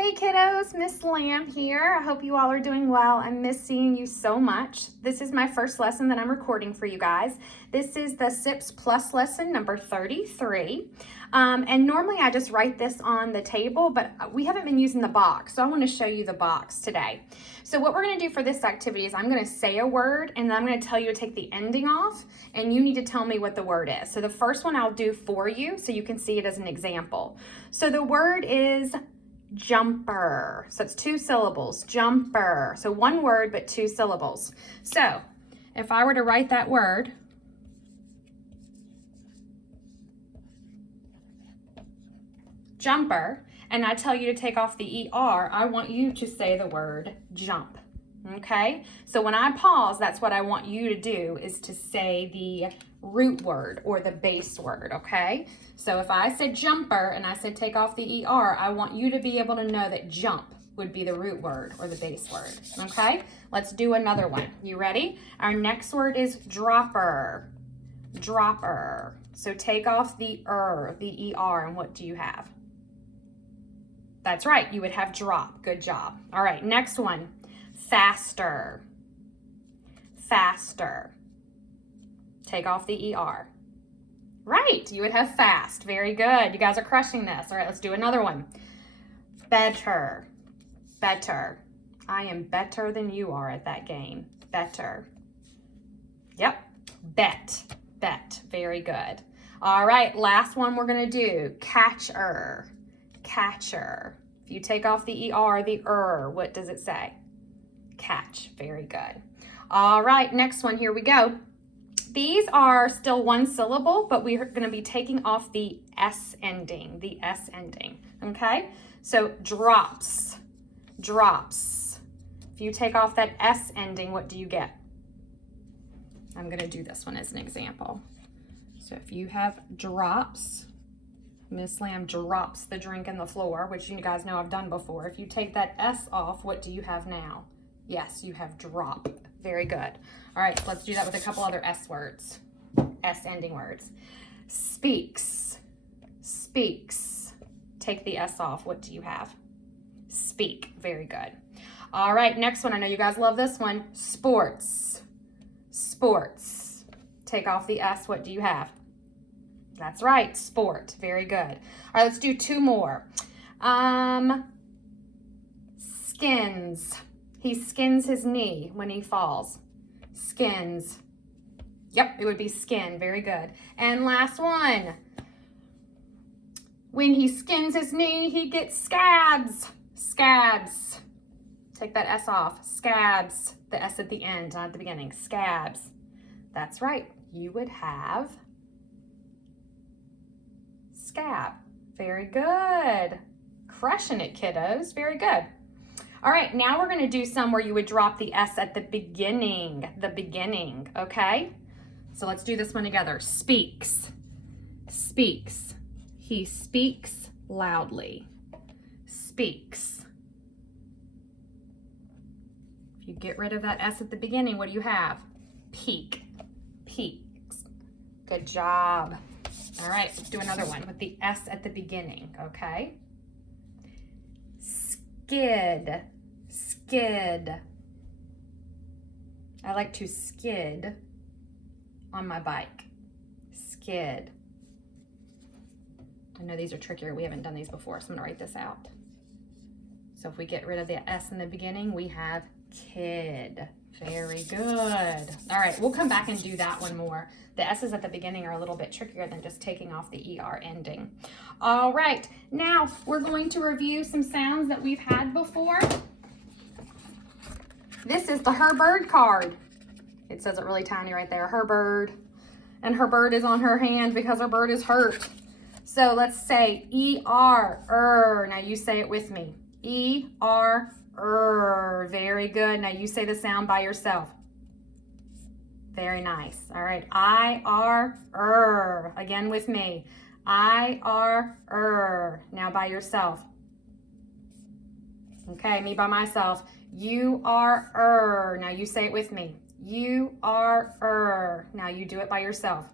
Hey kiddos, Miss Lamb here. I hope you all are doing well. I miss seeing you so much. This is my first lesson that I'm recording for you guys. This is the SIPPS Plus lesson number 33. And normally I just write this on the table, but we haven't been using the box, so I want to show you the box today. So what we're going to do for this activity is I'm going to say a word, and then I'm going to tell you to take the ending off, and you need to tell me what the word is. So the first one I'll do for you so you can see it as an example. So the word is jumper. So it's 2 syllables, jumper. So one word, but 2 syllables. So if I were to write that word, jumper, and I tell you to take off the ER, I want you to say the word jump. Okay? So when I pause, that's what I want you to do, is to say the root word or the base word, okay? So if I said jumper and I said take off the ER, I want you to be able to know that jump would be the root word or the base word, okay? Let's do another one. You ready? Our next word is dropper. Dropper. So take off the ER, and what do you have? That's right, you would have drop. Good job. All right, next one, faster. Faster. Take off the ER. Right, you would have fast. Very good. You guys are crushing this. All right, let's do another one. Better. Better. I am better than you are at that game. Better. Yep. Bet. Bet. Very good. All right, last one we're going to do. Catcher. Catcher. If you take off the ER, the what does it say? Catch. Very good. All right, next one. Here we go. These are still 1 syllable, but we're going to be taking off the S ending, okay? So drops, drops. If you take off that S ending, what do you get? I'm going to do this one as an example. So if you have drops, Miss Lamb drops the drink on the floor, which you guys know I've done before. If you take that S off, what do you have now? Yes, you have drop. Very good. All right, let's do that with a couple other S words, S ending words. Speaks, speaks. Take the S off. What do you have? Speak. Very good. All right, next one. I know you guys love this one. Sports, sports. Take off the S. What do you have? That's right, sport. Very good. All right, let's do 2 more. Skins. He skins his knee when he falls. Skins. Yep, it would be skin. Very good. And last one. When he skins his knee, he gets scabs. Scabs. Take that S off. Scabs. The S at the end, not at the beginning. Scabs. That's right. You would have scab. Very good. Crushing it, kiddos. Very good. All right, now we're going to do some where you would drop the S at the beginning, okay? So let's do this one together. Speaks, speaks. He speaks loudly. Speaks. If you get rid of that S at the beginning, what do you have? Peak, peaks. Good job. All right, let's do another one with the S at the beginning, okay? Skid, skid. I like to skid on my bike. Skid. I know these are trickier. We haven't done these before, so I'm gonna write this out. So if we get rid of the S in the beginning, we have kid. Very good. All right, we'll come back and do that one more. The S's at the beginning are a little bit trickier than just taking off the ER ending. All right, now we're going to review some sounds that we've had before. This is the her bird card. It says it really tiny right there, her bird. And her bird is on her hand because her bird is hurt. So let's say ER, Now you say it with me. ER, Very good. Now you say the sound by yourself. Very nice. All right. IR, Again with me. IR, Now by yourself. Okay, me by myself. UR, Now you say it with me. UR, Now you do it by yourself.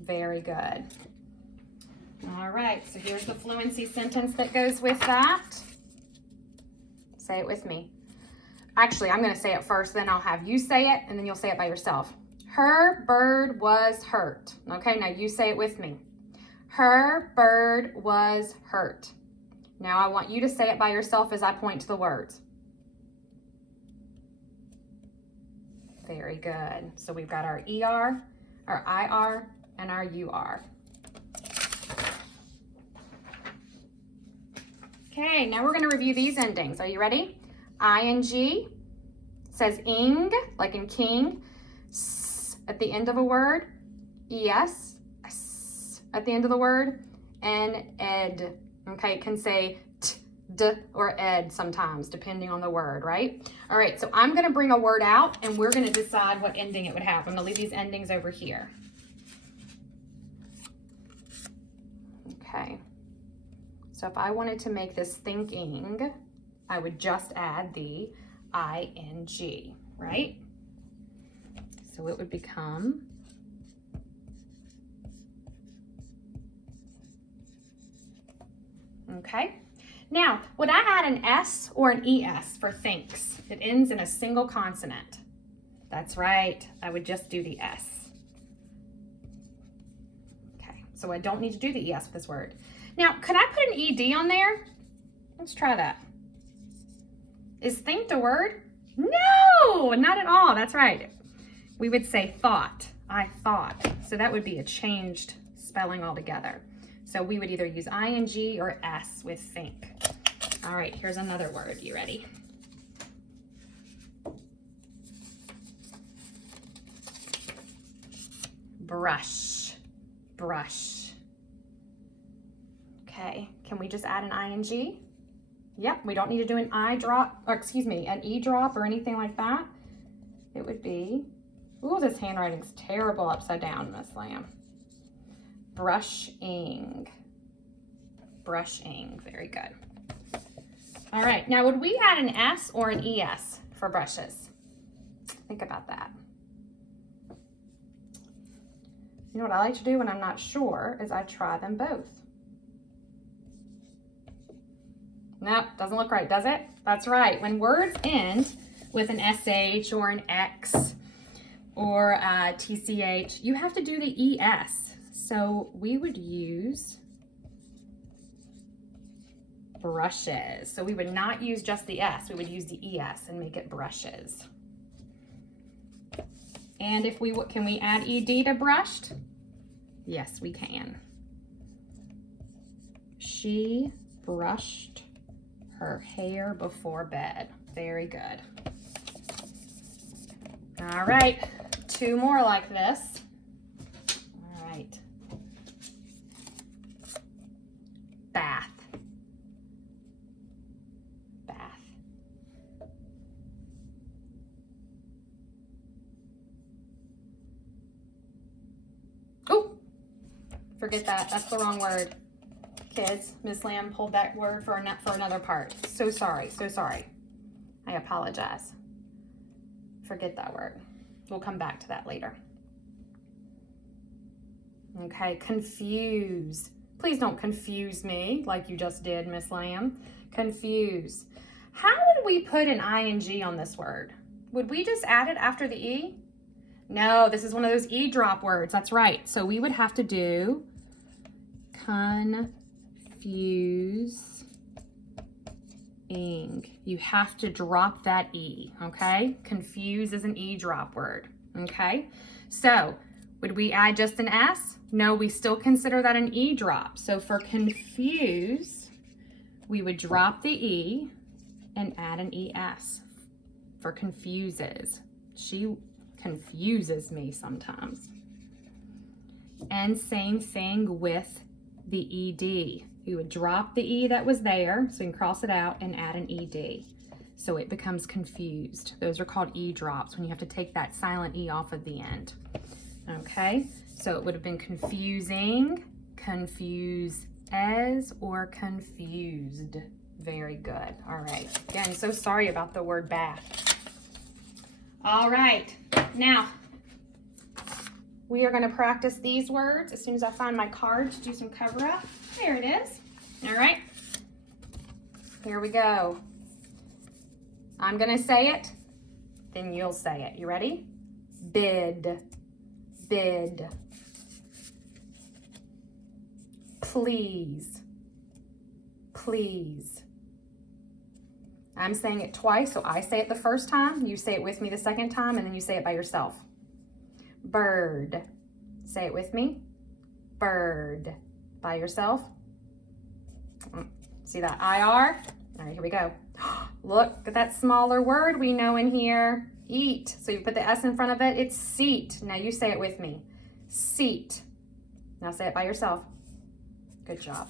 Very good. All right, so here's the fluency sentence that goes with that. Say it with me. Actually, I'm going to say it first, then I'll have you say it, and then you'll say it by yourself. Her bird was hurt. Okay, now you say it with me. Her bird was hurt. Now I want you to say it by yourself as I point to the words. Very good. So we've got our ER, our IR, and our UR. Okay, now we're going to review these endings. Are you ready? ING says ing, like in king. S at the end of a word. ES, S at the end of the word. And ed. Okay, it can say t, d, or ed sometimes, depending on the word, right? All right, so I'm going to bring a word out, and we're going to decide what ending it would have. I'm going to leave these endings over here. Okay. So if I wanted to make this thinking, I would just add the ing, right? So it would become okay. Now, would I add an S or an ES for thinks? It ends in a single consonant. That's right. I would just do the S. Okay, so I don't need to do the ES with this word. Now, could I put an ED on there? Let's try that. Is think a word? No, not at all. That's right. We would say thought. I thought. So that would be a changed spelling altogether. So we would either use ing or S with think. All right, here's another word. You ready? Brush. Brush. Okay, can we just add an ing? Yep, we don't need to do an an E drop or anything like that. It would be, ooh, this handwriting's terrible upside down, Miss Lamb. Brushing. Brushing, very good. All right, now would we add an S or an ES for brushes? Think about that. You know what I like to do when I'm not sure is I try them both. Nope, doesn't look right, does it? That's right. When words end with an SH or an X or a TCH, you have to do the ES. So we would use brushes. So we would not use just the S, we would use the ES and make it brushes. And if we can we add ED to brushed? Yes, we can. She brushed her hair before bed. Very good. All right, two more like this. All right. Bath. Bath. Oh, forget that. That's the wrong word. Kids, Miss Lamb pulled that word for another part. So sorry, so sorry. I apologize. Forget that word. We'll come back to that later. Okay, confuse. Please don't confuse me like you just did, Miss Lamb. Confuse. How would we put an ing on this word? Would we just add it after the E? No, this is one of those E drop words. That's right. So we would have to do confusing. You have to drop that E, okay? Confuse is an E drop word, okay? So would we add just an S? No, we still consider that an E drop. So for confuse, we would drop the E and add an ES for confuses. She confuses me sometimes. And same thing with the ED. You would drop the E that was there, so you can cross it out and add an ED. So it becomes confused. Those are called E drops when you have to take that silent E off of the end. Okay, so it would have been confusing, confuse as, or confused. Very good. All right. Again, so sorry about the word bath. All right. Now, We are going to practice these words as soon as I find my card to do some cover up. There it is. All right. Here we go. I'm going to say it, then you'll say it. You ready? Bid, bid. Please, please. I'm saying it twice, so I say it the first time, you say it with me the second time, and then you say it by yourself. Bird. Say it with me. Bird. By yourself. See that IR? All right, here we go. Look at that smaller word we know in here. Eat. So you put the S in front of it. It's seat. Now you say it with me. Seat. Now say it by yourself. Good job.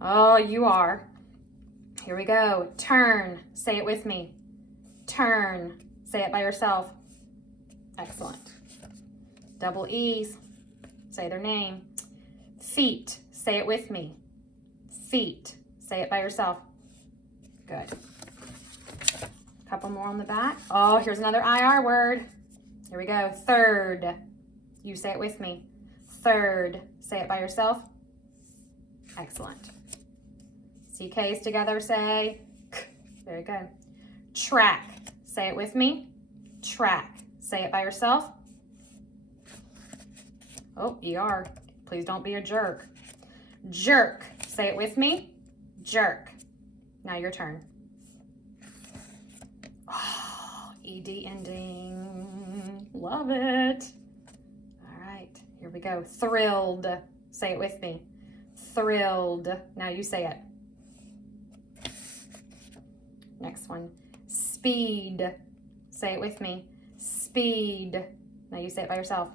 Oh, you are. Here we go. Turn. Say it with me. Turn. Say it by yourself. Excellent. Double E's. Say their name. Feet. Say it with me. Feet. Say it by yourself. Good. A couple more on the back. Oh, here's another IR word. Here we go. Third. You say it with me. Third. Say it by yourself. Excellent. CK's together, say K. Very good. Track. Say it with me. Track. Say it by yourself. Oh, ER. Please don't be a jerk. Jerk. Say it with me. Jerk. Now your turn. Oh, ED ending. Love it. All right, here we go. Thrilled. Say it with me. Thrilled. Now you say it. Next one. Speed. Say it with me. Speed. Now you say it by yourself.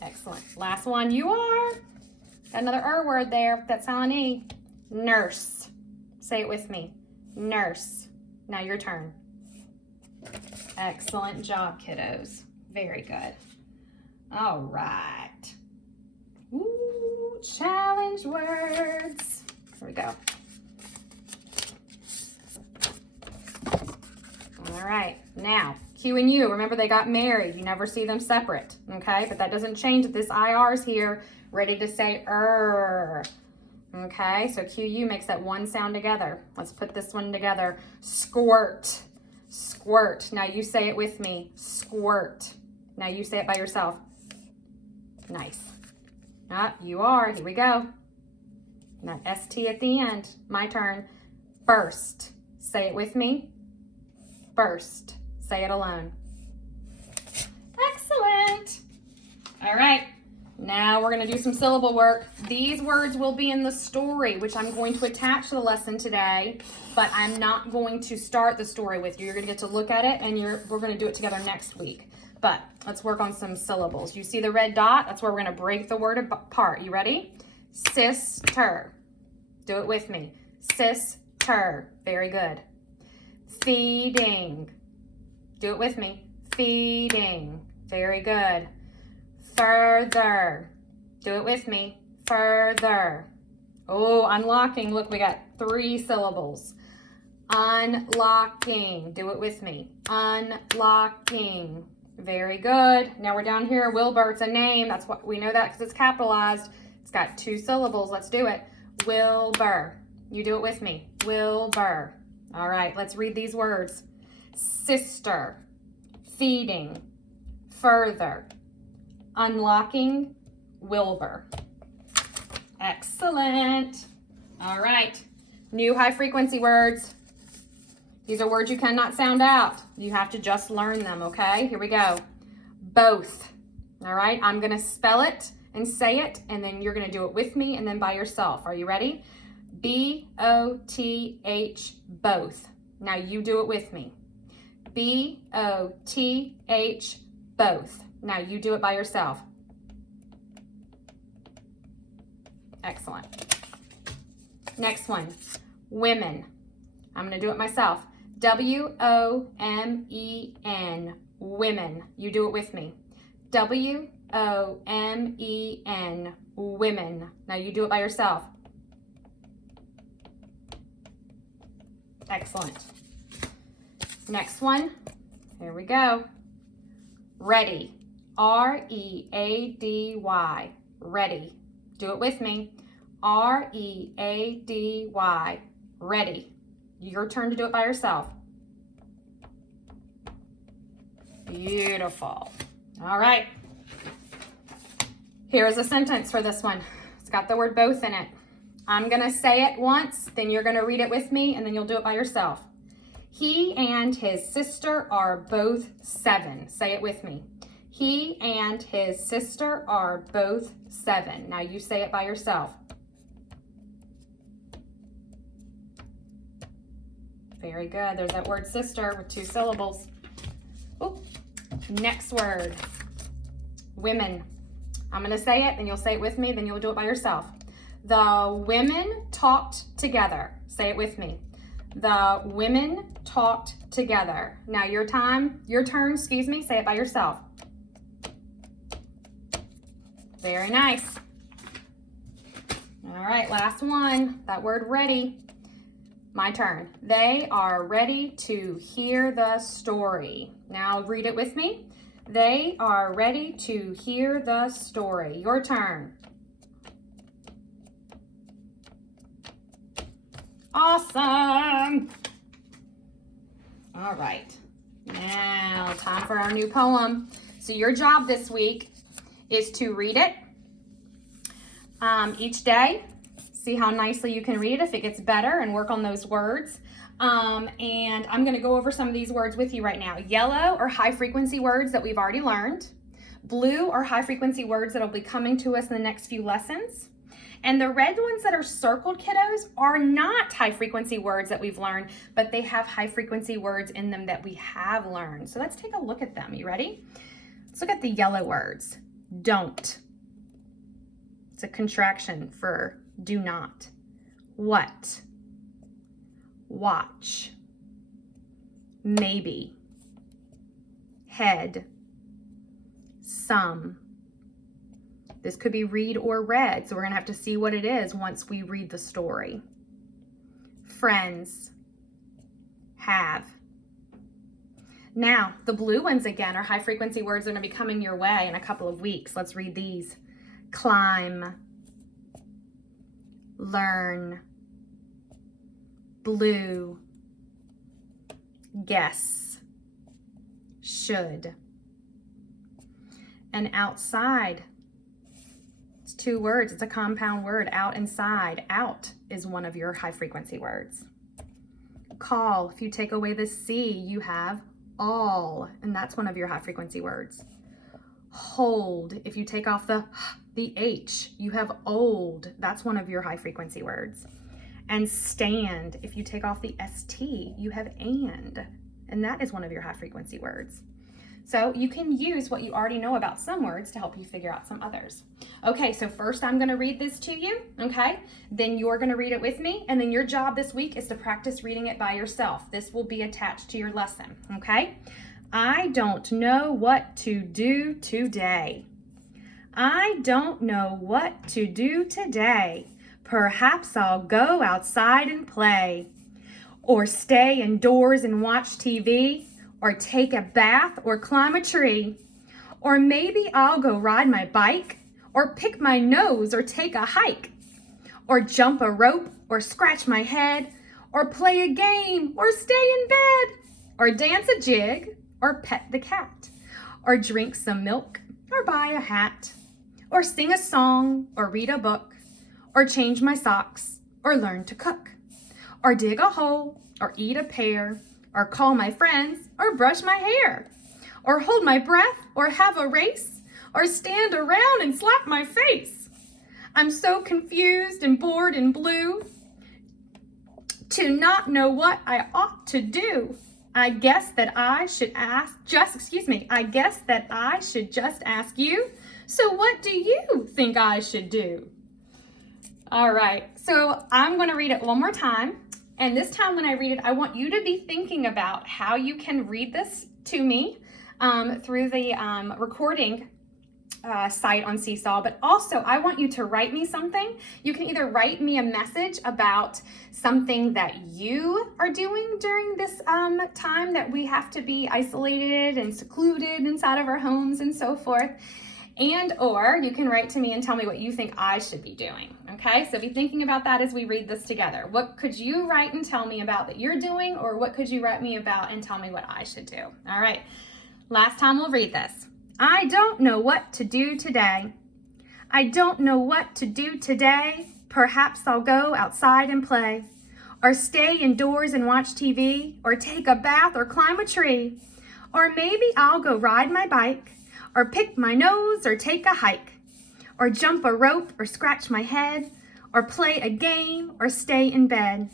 Excellent. Last one. You are. Got another R word there. That's silent E. Nurse. Say it with me. Nurse. Now your turn. Excellent job, kiddos. Very good. All right. Ooh, challenge words. Here we go. All right. Now, Q and U. Remember, they got married. You never see them separate. Okay? But that doesn't change that this IR's here, ready to say Okay, so QU makes that one sound together. Let's put this one together. Squirt. Squirt. Now you say it with me. Squirt. Now you say it by yourself. Nice. You are. Here we go. That ST at the end. My turn. Burst. Say it with me. Burst. Say it alone. Excellent. All right. Now we're going to do some syllable work. These words will be in the story, which I'm going to attach to the lesson today, but I'm not going to start the story with you. You're going to get to look at it, and we're going to do it together next week. But let's work on some syllables. You see the red dot? That's where we're going to break the word apart. You ready? Sister. Do it with me. Sister. Very good. Feeding. Do it with me. Feeding. Very good. Further. Do it with me. Further. Oh, unlocking. Look, we got 3 syllables. Unlocking. Do it with me. Unlocking. Very good. Now we're down here. Wilbur. It's a name. That's what we know that because it's capitalized. It's got 2 syllables. Let's do it. Wilbur. You do it with me. Wilbur. All right. Let's read these words. Sister. Feeding. Further. Unlocking. Wilbur. Excellent. All right. New high frequency words. These are words you cannot sound out. You have to just learn them, okay? Here we go. Both. All right. I'm going to spell it and say it, and then you're going to do it with me and then by yourself. Are you ready? B-O-T-H, both. Now you do it with me. B-O-T-H, both. Now you do it by yourself. Excellent. Next one, women. I'm going to do it myself. W-O-M-E-N, women. You do it with me. W-O-M-E-N, women. Now you do it by yourself. Excellent. Next one, here we go. Ready. R-E-A-D-Y. Ready. Do it with me. R-E-A-D-Y. Ready. Your turn to do it by yourself. Beautiful. All right. Here's a sentence for this one. It's got the word both in it. I'm going to say it once, then you're going to read it with me, and then you'll do it by yourself. He and his sister are both 7. Say it with me. He and his sister are both 7. Now you say it by yourself. Very good. There's that word sister with 2 syllables. Oh, next word. Women. I'm going to say it, then you'll say it with me, then you'll do it by yourself. The women talked together. Say it with me. The women talked together. Now your turn, say it by yourself. Very nice. All right, last one. That word ready. My turn. They are ready to hear the story. Now read it with me. They are ready to hear the story. Your turn. Awesome. All right. Now, time for our new poem. So your job this week is to read it each day. See how nicely you can read it, if it gets better, and work on those words. And I'm going to go over some of these words with you right now. Yellow are high frequency words that we've already learned. Blue are high frequency words that will be coming to us in the next few lessons. And the red ones that are circled, kiddos, are not high frequency words that we've learned, but they have high frequency words in them that we have learned. So let's take a look at them. You ready? Let's look at the yellow words. Don't. It's a contraction for do not. What? Watch. Maybe. Head. Some. This could be read or read, so we're going to have to see what it is once we read the story. Friends. Have. Now, the blue ones again are high frequency words that are going to be coming your way in a couple of weeks. Let's read these. Climb. Learn. Blue. Guess. Should. And outside. It's 2 words. It's a compound word. Out and side. Out is one of your high frequency words. Call. If you take away the C, you have all, and that's one of your high frequency words. Hold. If you take off the H, you have old. That's one of your high frequency words. And stand. If you take off the ST, you have and that is one of your high frequency words. So you can use what you already know about some words to help you figure out some others. Okay, so first I'm going to read this to you, okay? Then you're going to read it with me, and then your job this week is to practice reading it by yourself. This will be attached to your lesson, okay? I don't know what to do today. I don't know what to do today. Perhaps I'll go outside and play, or stay indoors and watch TV, or take a bath, or climb a tree. Or maybe I'll go ride my bike, or pick my nose, or take a hike, or jump a rope, or scratch my head, or play a game, or stay in bed, or dance a jig, or pet the cat, or drink some milk, or buy a hat, or sing a song, or read a book, or change my socks, or learn to cook, or dig a hole, or eat a pear, or call my friends, or brush my hair, or hold my breath, or have a race, or stand around and slap my face. I'm so confused and bored and blue to not know what I ought to do. I guess that I should just ask you. So what do you think I should do? All right, so I'm going to read it one more time. And this time when I read it, I want you to be thinking about how you can read this to me through the recording site on Seesaw, but also I want you to write me something. You can either write me a message about something that you are doing during this time that we have to be isolated and secluded inside of our homes and so forth. And or you can write to me and tell me what you think I should be doing, okay? So be thinking about that as we read this together. What could you write and tell me about that you're doing, or what could you write me about and tell me what I should do? All right, last time we'll read this. I don't know what to do today. I don't know what to do today. Perhaps I'll go outside and play, or stay indoors and watch TV, or take a bath or climb a tree, or maybe I'll go ride my bike, or pick my nose or take a hike, or jump a rope or scratch my head, or play a game or stay in bed,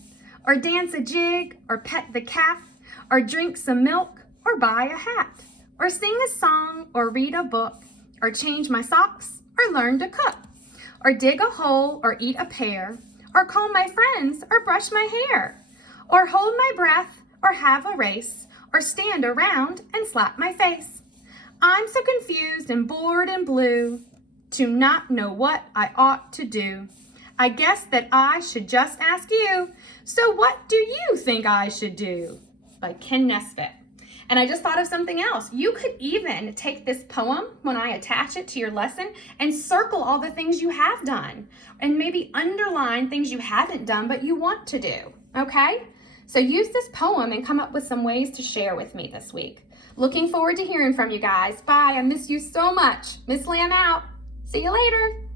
or dance a jig or pet the cat, or drink some milk or buy a hat, or sing a song or read a book, or change my socks or learn to cook, or dig a hole or eat a pear, or call my friends or brush my hair, or hold my breath or have a race, or stand around and slap my face. I'm so confused and bored and blue to not know what I ought to do. I guess that I should just ask you, so what do you think I should do? By Kenn Nesbitt. And I just thought of something else. You could even take this poem when I attach it to your lesson and circle all the things you have done, and maybe underline things you haven't done but you want to do, okay? So use this poem and come up with some ways to share with me this week. Looking forward to hearing from you guys. Bye, I miss you so much. Miss Lamb out. See you later.